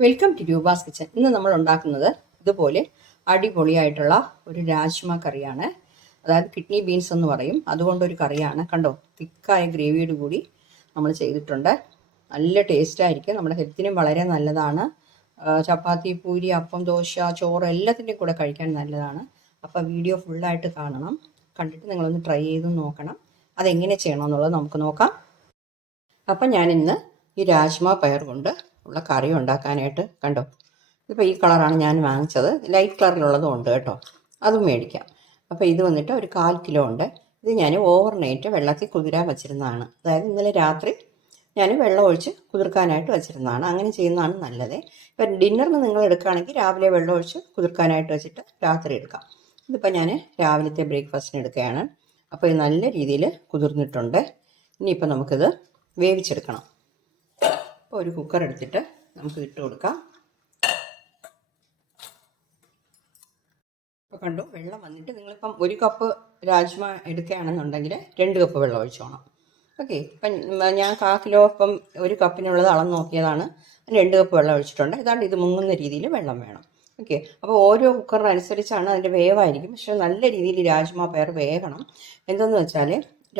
Welcome to Roopa's kitchen. ഇന്ന് നമ്മൾ ഉണ്ടാക്കുന്നത് ഇതുപോലെ അടിപൊളിയായിട്ടുള്ള ഒരു രാജ്മ കറിയാണ്. അതായത് കിഡ്നി ബീൻസ് എന്ന് പറയും. അതുകൊണ്ടൊരു കറിയാണ്. കണ്ടോ, തിക്കായ ഗ്രേവിയോട് കൂടി നമ്മൾ ചെയ്തിട്ടുണ്ട്. നല്ല ടേസ്റ്റായിരിക്കും. നമ്മുടെ ഹെൽത്തിനും വളരെ നല്ലതാണ്. ചപ്പാത്തി, പൂരി, അപ്പം, ദോശ, ചോറ് എല്ലാത്തിൻ്റെയും കൂടെ കഴിക്കാൻ നല്ലതാണ്. അപ്പോൾ വീഡിയോ ഫുള്ളായിട്ട് കാണണം. കണ്ടിട്ട് നിങ്ങളൊന്ന് ട്രൈ ചെയ്ത് നോക്കണം. അതെങ്ങനെ ചെയ്യണമെന്നുള്ളത് നമുക്ക് നോക്കാം. അപ്പം ഞാനിന്ന് ഈ രാജ്മ പയർ കൊണ്ട് ഉള്ള കറി ഉണ്ടാക്കാനായിട്ട് കണ്ടോ, ഇപ്പോൾ ഈ കളറാണ് ഞാൻ വാങ്ങിച്ചത്. ലൈറ്റ് കളറിലുള്ളതും ഉണ്ട് കേട്ടോ, അതും മേടിക്കാം. അപ്പോൾ ഇത് വന്നിട്ട് ഒരു 1/4 കിലോ ഉണ്ട്. ഇത് ഞാൻ ഓവർനൈറ്റ് വെള്ളത്തിൽ കുതിരാൻ വെച്ചിരുന്നതാണ്. അതായത് ഇന്നലെ രാത്രി ഞാൻ വെള്ളം ഒഴിച്ച് കുതിർക്കാനായിട്ട് വെച്ചിരുന്നതാണ്. അങ്ങനെ ചെയ്യുന്നതാണ് നല്ലത്. ഇപ്പം ഡിന്നറിന് നിങ്ങൾ എടുക്കുകയാണെങ്കിൽ രാവിലെ വെള്ളം ഒഴിച്ച് കുതിർക്കാനായിട്ട് വെച്ചിട്ട് രാത്രി എടുക്കാം. ഇതിപ്പോൾ ഞാൻ രാവിലത്തെ ബ്രേക്ക്ഫാസ്റ്റിന് എടുക്കുകയാണ്. അപ്പോൾ ഇത് നല്ല രീതിയിൽ കുതിർന്നിട്ടുണ്ട്. ഇനിയിപ്പോൾ നമുക്കിത് വേവിച്ചെടുക്കണം. അപ്പോൾ ഒരു കുക്കർ എടുത്തിട്ട് നമുക്ക് ഇട്ട് കൊടുക്കാം. ഇപ്പോൾ കണ്ടു, വെള്ളം വന്നിട്ട് നിങ്ങളിപ്പം 1 കപ്പ് രാജ്മ എടുക്കുകയാണെന്നുണ്ടെങ്കിൽ 2 കപ്പ് വെള്ളം ഒഴിച്ചോണം. ഓക്കെ, ഇപ്പം ഞാൻ 1/4 കിലോ ഇപ്പം 1 കപ്പിനുള്ളത് അളന്ന് നോക്കിയതാണ്. 2 കപ്പ് വെള്ളം ഒഴിച്ചിട്ടുണ്ട്. ഏതാണ്ട് ഇത് മുങ്ങുന്ന രീതിയിൽ വെള്ളം വേണം. ഓക്കെ, അപ്പോൾ ഓരോ കുക്കറിനനുസരിച്ചാണ് അതിൻ്റെ വേവായിരിക്കും. പക്ഷേ നല്ല രീതിയിൽ രാജ്മ പയർ വേകണം. എന്തെന്ന് വെച്ചാൽ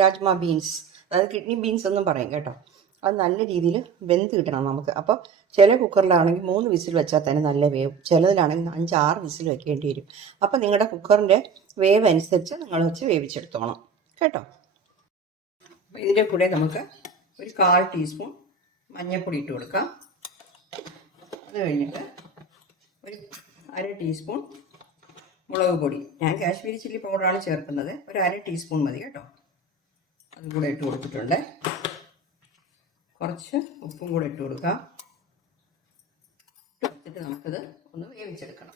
രാജ്മ ബീൻസ്, അതായത് കിഡ്നി ബീൻസ് എന്നും പറയും കേട്ടോ, അത് നല്ല രീതിയിൽ വെന്ത് കിട്ടണം നമുക്ക്. അപ്പോൾ ചില കുക്കറിലാണെങ്കിൽ 3 വിസിൽ വെച്ചാൽ തന്നെ നല്ല വേവും, ചിലതിലാണെങ്കിൽ 5-6 വിസിൽ വെക്കേണ്ടി വരും. അപ്പോൾ നിങ്ങളുടെ കുക്കറിൻ്റെ വേവ് അനുസരിച്ച് നിങ്ങൾ വെച്ച് വേവിച്ചെടുത്തോണം കേട്ടോ. അപ്പോൾ ഇതിൻ്റെ കൂടെ നമുക്ക് ഒരു 1/4 ടീസ്പൂൺ മഞ്ഞൾപ്പൊടി ഇട്ട് കൊടുക്കാം. അത് കഴിഞ്ഞിട്ട് ഒരു 1/2 ടീസ്പൂൺ മുളക് പൊടി, ഞാൻ കാശ്മീരി ചില്ലി പൗഡറാണ് ചേർക്കുന്നത്. ഒരു 1/2 ടീസ്പൂൺ മതി കേട്ടോ. അതും കൂടെ ഇട്ട് കൊടുത്തിട്ടുണ്ട്. കുറച്ച് ഉപ്പും കൂടെ ഇട്ട് കൊടുക്കാം. ഇട്ട് കൊടുത്തിട്ട് നമുക്കിത് ഒന്ന് വേവിച്ചെടുക്കണം.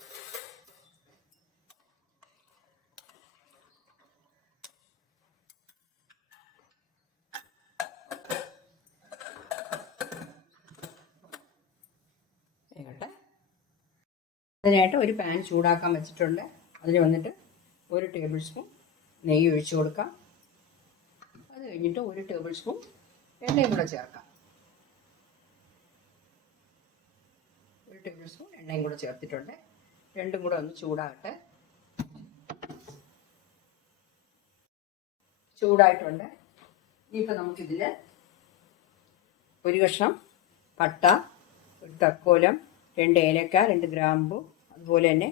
വേകട്ടെ. അതിനായിട്ട് ഒരു പാൻ ചൂടാക്കാൻ വെച്ചിട്ടുണ്ട്. അതിൽ വന്നിട്ട് 1 ടേബിൾ സ്പൂൺ നെയ്യ് ഒഴിച്ചു കൊടുക്കാം. അത് കഴിഞ്ഞിട്ട് 1 ടേബിൾ സ്പൂൺ എണ്ണയും കൂടെ ചേർക്കാം. 1 ടേബിൾ സ്പൂൺ എണ്ണയും കൂടെ ചേർത്തിട്ടുണ്ട്. രണ്ടും കൂടെ ഒന്ന് ചൂടാകട്ടെ. ചൂടായിട്ടുണ്ട്. ഇനിയിപ്പോൾ നമുക്കിതിൽ ഒരു കഷ്ണം പട്ട, ഒരു തക്കോലം, 2 ഏലക്ക, 2 ഗ്രാമ്പു, അതുപോലെ തന്നെ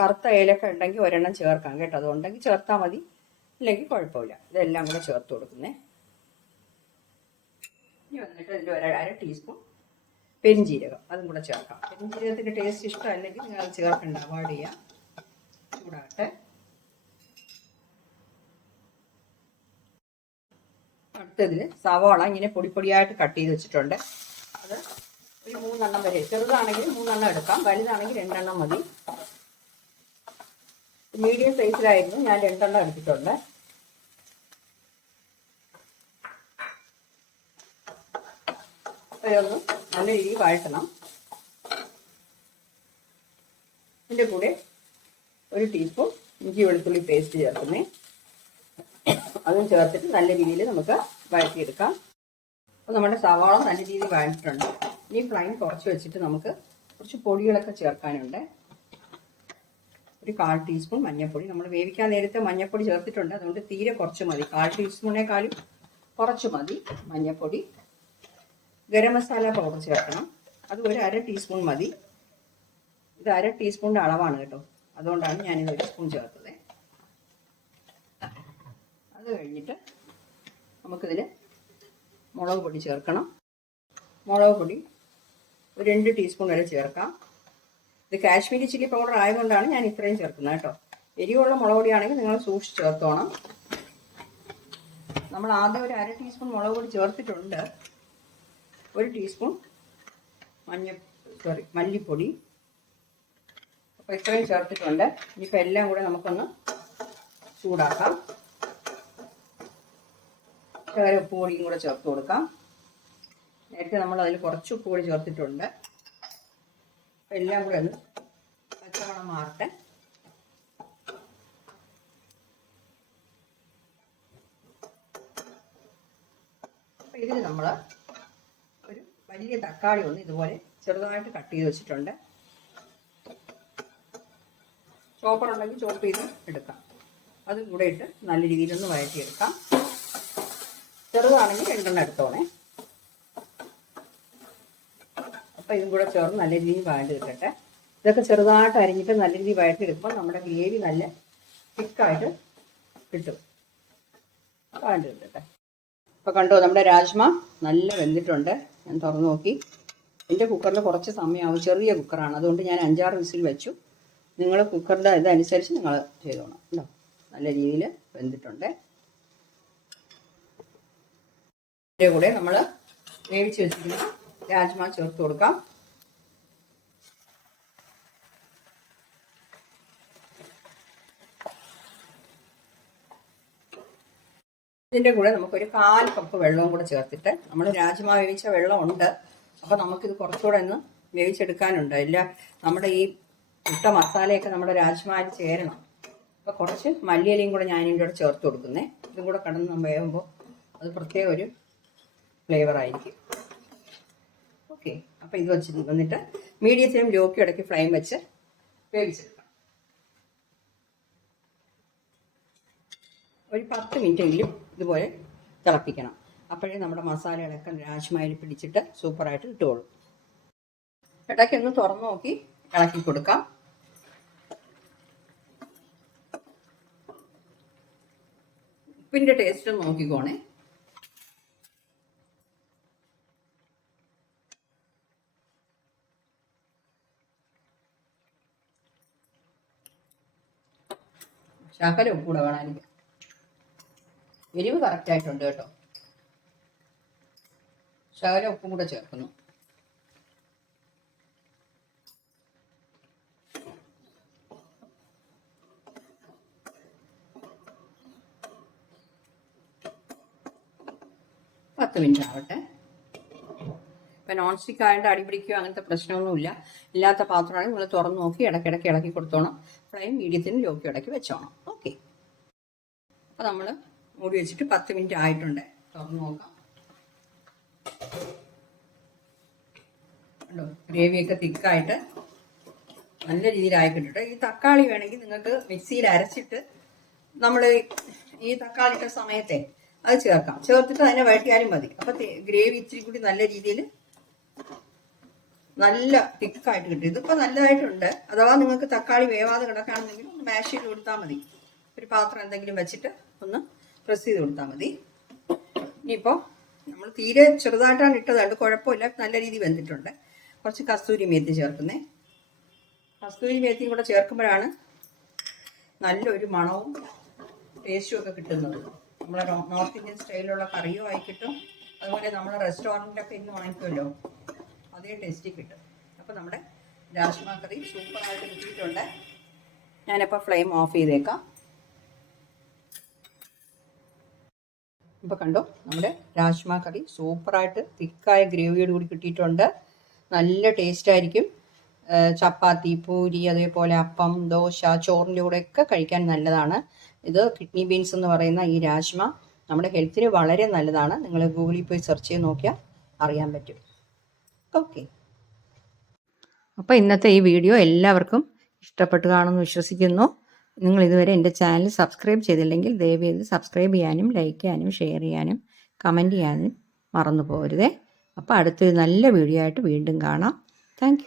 കറുത്ത ഏലക്ക ഉണ്ടെങ്കിൽ ഒരെണ്ണം ചേർക്കാം കേട്ടോ. അതുണ്ടെങ്കിൽ ചേർത്താൽ മതി, ഇല്ലെങ്കിൽ കുഴപ്പമില്ല. ഇതെല്ലാം കൂടെ ചേർത്ത് കൊടുക്കുന്നേ. ഇനി വന്നിട്ട് ഇതിൽ 1/2 ടീസ്പൂൺ പെരിഞ്ജീരകം, അതും കൂടെ ചേർക്കാം. പെരിഞ്ജീരകത്തിൻ്റെ ടേസ്റ്റ് ഇഷ്ടമല്ലെങ്കിൽ നിങ്ങൾ അത് ചേർക്കണ്ട, അവോയ്ഡ് ചെയ്യാം. ചൂടാകട്ടെ. അടുത്തതിൽ സവാള ഇങ്ങനെ പൊടിപ്പൊടിയായിട്ട് കട്ട് ചെയ്ത് വെച്ചിട്ടുണ്ട്. അത് ഒരു 3 എണ്ണം വരെ, ചെറുതാണെങ്കിൽ 3 എണ്ണം എടുക്കാം, വലുതാണെങ്കിൽ 2 എണ്ണം മതി. മീഡിയം സൈസിലായിരുന്നു, ഞാൻ 2 എണ്ണം എടുത്തിട്ടുണ്ട്. ഒന്ന് നല്ല രീതിയിൽ വഴറ്റണം. ഇതിൻ്റെ കൂടെ 1 ടീസ്പൂൺ ഇഞ്ചി വെളുത്തുള്ളി പേസ്റ്റ് ചേർക്കുന്നേ. അതും ചേർത്തിട്ട് നല്ല രീതിയിൽ നമുക്ക് വഴറ്റിയെടുക്കാം. അപ്പോൾ നമ്മുടെ സവാള നല്ല രീതിയിൽ വഴറ്റിട്ടുണ്ട്. ഇനി ഫ്ലെയിം കുറച്ച് വെച്ചിട്ട് നമുക്ക് കുറച്ച് പൊടികളൊക്കെ ചേർക്കാനുണ്ട്. ഒരു 1/4 ടീസ്പൂൺ മഞ്ഞൾപ്പൊടി, നമ്മൾ വേവിക്കാൻ നേരത്തെ മഞ്ഞൾപ്പൊടി ചേർത്തിട്ടുണ്ട്, അതുകൊണ്ട് തീരെ കുറച്ച് മതി. 1/4 ടീസ്പൂണേക്കാളും കുറച്ച് മതി മഞ്ഞൾപ്പൊടി. ഗരം മസാല പൗഡർ ചേർക്കണം, അത് ഒരു 1/2 ടീസ്പൂൺ മതി. ഇത് 1/2 ടീസ്പൂണിൻ്റെ അളവാണ് കേട്ടോ, അതുകൊണ്ടാണ് ഞാനിത് 1 സ്പൂൺ ചേർത്തത്. അത് കഴിഞ്ഞിട്ട് നമുക്കിതിൽ മുളക് പൊടി ചേർക്കണം. മുളക് പൊടി ഒരു 2 ടീസ്പൂൺ വരെ ചേർക്കാം. ഇത് കാശ്മീരി ചില്ലി പൗഡർ ആയതുകൊണ്ടാണ് ഞാൻ ഇത്രയും ചേർക്കുന്നത് കേട്ടോ. എരിവുള്ള മുളക് പൊടിയാണെങ്കിൽ നിങ്ങൾ സൂക്ഷിച്ച് ചേർത്തോണം. നമ്മൾ ആദ്യം ഒരു 1/2 ടീസ്പൂൺ മുളക് പൊടി ചേർത്തിട്ടുണ്ട്. 1 ടീസ്പൂൺ മല്ലിപ്പൊടി. അപ്പോൾ ഇത്രയും ചേർത്തിട്ടുണ്ട്. ഇനിയിപ്പോൾ എല്ലാം കൂടെ നമുക്കൊന്ന് ചൂടാക്കാം. ഉപ്പ് പൊടിയും കൂടെ ചേർത്ത് കൊടുക്കാം. നേരത്തെ നമ്മൾ അതിൽ കുറച്ച് ഉപ്പ് പൊടി ചേർത്തിട്ടുണ്ട്. അപ്പോൾ എല്ലാം കൂടെ ഒന്ന് പച്ചമണം മാറട്ടെ. അപ്പോൾ ഇതിൽ നമ്മൾ ഒരു വലിയ തക്കാളി ഒന്ന് ഇതുപോലെ ചെറുതായിട്ട് കട്ട് ചെയ്ത് വെച്ചിട്ടുണ്ട്. ചോപ്പർ ഉണ്ടെങ്കിൽ ചോപ്പ് ചെയ്ത് എടുക്കാം. അതും കൂടെ ഇട്ട് നല്ല രീതിയിലൊന്ന് വഴറ്റിയെടുക്കാം. ചെറുതാണെങ്കിൽ 2 എടുത്തോണേ. അപ്പോൾ ഇതും കൂടെ ചേർന്ന് നല്ല രീതിയിൽ വഴറ്റിയെടുക്കട്ടെ. ഇതൊക്കെ ചെറുതായിട്ട് അരിഞ്ഞിട്ട് നല്ല രീതിയിൽ വഴറ്റിയെടുക്കുമ്പോൾ നമ്മുടെ ഗ്രേവി നല്ല തിക്കായിട്ട് കിട്ടും. വഴറ്റിയെടുക്കട്ടെ. അപ്പോൾ കണ്ടോ, നമ്മുടെ രാജ്മ നല്ല വെന്തിട്ടുണ്ട്. ഞാൻ തുറന്ന് നോക്കി. എൻ്റെ കുക്കറിൽ കുറച്ച് സമയമാവും, ചെറിയ കുക്കറാണ്, അതുകൊണ്ട് ഞാൻ 5-6 വിസിൽ വെച്ചു. നിങ്ങൾ കുക്കറിൻ്റെ ഇതനുസരിച്ച് നിങ്ങൾ ചെയ്തോണം. കേട്ടോ, നല്ല രീതിയിൽ വെന്തിട്ടുണ്ട്. ഇതിൻ്റെ കൂടെ നമ്മൾ വേവിച്ച് വെച്ചിരിക്കുന്ന രാജ്മ ചേർത്ത് കൊടുക്കാം. ഇതിൻ്റെ കൂടെ നമുക്കൊരു 1/4 കപ്പ് വെള്ളവും കൂടെ ചേർത്തിട്ട്, നമ്മൾ രാജ്മ വേവിച്ച വെള്ളമുണ്ട്, അപ്പോൾ നമുക്കിത് കുറച്ചുകൂടെ ഒന്ന് വേവിച്ചെടുക്കാനുണ്ട്. നമ്മുടെ ഈ ഇട്ട മസാലയൊക്കെ നമ്മുടെ രാജ്മയിൽ ചേരണം. അപ്പോൾ കുറച്ച് മല്ലിയിലയും കൂടെ ഞാൻ ഇതിൻ്റെ കൂടെ ചേർത്ത് കൊടുക്കുന്നേ. ഇതും കൂടെ കടന്ന് വേവുമ്പോൾ അത് പ്രത്യേക ഒരു ഫ്ലേവറായിരിക്കും. ഓക്കെ, അപ്പോൾ ഇത് വെച്ച് വന്നിട്ട് മീഡിയത്തിലും ലോക്കും ഇടയ്ക്ക് ഫ്ലെയിം വെച്ച് വേവിച്ചെടുക്കാം. ഒരു 10 മിനിറ്റെങ്കിലും ഇതുപോലെ തിളപ്പിക്കണം. അപ്പോഴേ നമ്മുടെ മസാലകളൊക്കെ രാജ്മയിൽ പിടിച്ചിട്ട് സൂപ്പറായിട്ട് കിട്ടുകയുള്ളൂ. ഇടയ്ക്ക് ഒന്ന് തുറന്നു നോക്കി ഇളക്കി കൊടുക്കാം. ഉപ്പിൻ്റെ ടേസ്റ്റ് നോക്കിക്കോണേ. ശകലം ഉപ്പ് കൂടെ വേണം എനിക്ക്. എരിവ് കറക്റ്റായിട്ടുണ്ട് കേട്ടോ. ശകലം ഉപ്പും കൂടെ ചേർക്കുന്നു. പത്ത് മിനിറ്റ് ആവട്ടെ. ഇപ്പം നോൺ സ്റ്റിക്ക് ആയതുകൊണ്ട് അടിപിടിക്കുകയോ അങ്ങനത്തെ പ്രശ്നമൊന്നുമില്ല. ഇല്ലാത്ത പാത്രമാണെങ്കിൽ നിങ്ങൾ തുറന്ന് നോക്കി ഇടയ്ക്കിടയ്ക്ക് ഇളക്കി കൊടുത്തോണം. ഫ്ലെയിം മീഡിയത്തിന് ലോക്കും ഇടയ്ക്ക് വെച്ചോണം. ഓക്കെ, അപ്പോൾ നമ്മൾ മൂടി വെച്ചിട്ട് 10 മിനിറ്റ് ആയിട്ടുണ്ട്. തുറന്ന് നോക്കാം. കണ്ടോ, ഗ്രേവിയൊക്കെ തിക്കായിട്ട് നല്ല രീതിയിലായി കിട്ടിട്ട്. ഈ തക്കാളി വേണമെങ്കിൽ നിങ്ങൾക്ക് മിക്സിയിൽ അരച്ചിട്ട് നമ്മൾ ഈ തക്കാളി ഇട്ട സമയത്തെ അത് ചേർക്കാം. ചേർത്തിട്ട് അതിനെ വഴറ്റിയാലും മതി. അപ്പം ഗ്രേവി ഇച്ചിരി കൂടി നല്ല രീതിയിൽ നല്ല തിക്കായിട്ട് കിട്ടും. ഇതിപ്പോൾ നല്ലതായിട്ടുണ്ട്. അഥവാ നിങ്ങൾക്ക് തക്കാളി വേവാതെ കിടക്കുകയാണെന്നെങ്കിൽ ഒന്ന് മാഷ് ചെയ്ത് കൊടുത്താൽ മതി. ഒരു പാത്രം എന്തെങ്കിലും വെച്ചിട്ട് ഒന്ന് പ്രസ് ചെയ്ത് കൊടുത്താൽ മതി. ഇനിയിപ്പോൾ നമ്മൾ തീരെ ചെറുതായിട്ടാണ് ഇട്ടത്, അത് കുഴപ്പമില്ല, നല്ല രീതിയിൽ വെന്തിട്ടുണ്ട്. കുറച്ച് കസ്തൂരി മേത്തി ചേർക്കുന്നേ. കസ്തൂരി മേത്തിയും കൂടെ ചേർക്കുമ്പോഴാണ് നല്ലൊരു മണവും ടേസ്റ്റും ഒക്കെ കിട്ടുന്നത്. നമ്മളെ നോർത്ത് ഇന്ത്യൻ സ്റ്റൈലിലുള്ള കറിയും ആയി കിട്ടും. അതുപോലെ നമ്മൾ റെസ്റ്റോറൻറ്റിലൊക്കെ ഇന്ന് വാങ്ങിക്കുമല്ലോ, അതേ ടേസ്റ്റി കിട്ടും. അപ്പോൾ നമ്മുടെ രാജ്മ കറി സൂപ്പറായിട്ട് കിട്ടിയിട്ടുണ്ട്. ഞാനിപ്പോൾ ഫ്ലെയിം ഓഫ് ചെയ്തേക്കാം. ഇപ്പോൾ കണ്ടോ, നമ്മുടെ രാജ്മ കറി സൂപ്പറായിട്ട് തിക്കായ ഗ്രേവിയോട് കൂടി കിട്ടിയിട്ടുണ്ട്. നല്ല ടേസ്റ്റായിരിക്കും. ചപ്പാത്തി, പൂരി, അതേപോലെ അപ്പം, ദോശ, ചോറിൻ്റെ കൂടെയൊക്കെ കഴിക്കാൻ നല്ലതാണ്. ഇത് കിഡ്നി ബീൻസ് എന്ന് പറയുന്ന ഈ രാജ്മ നമ്മുടെ ഹെൽത്തിന് വളരെ നല്ലതാണ്. നിങ്ങൾ ഗൂഗിളിൽ പോയി സെർച്ച് ചെയ്ത് നോക്കിയാൽ അറിയാൻ പറ്റും. ഓക്കെ, അപ്പോൾ ഇന്നത്തെ ഈ വീഡിയോ എല്ലാവർക്കും ഇഷ്ടപ്പെട്ട് കാണുമെന്ന് വിശ്വസിക്കുന്നു. നിങ്ങൾ ഇതുവരെ എൻ്റെ ചാനൽ സബ്സ്ക്രൈബ് ചെയ്തില്ലെങ്കിൽ ദയവേത് സബ്സ്ക്രൈബ് ചെയ്യാനും ലൈക്ക് ചെയ്യാനും ഷെയർ ചെയ്യാനും കമൻറ്റ് ചെയ്യാനും മറന്നു പോകരുതേ. അപ്പോൾ അടുത്തൊരു നല്ല വീഡിയോ ആയിട്ട് വീണ്ടും കാണാം. താങ്ക്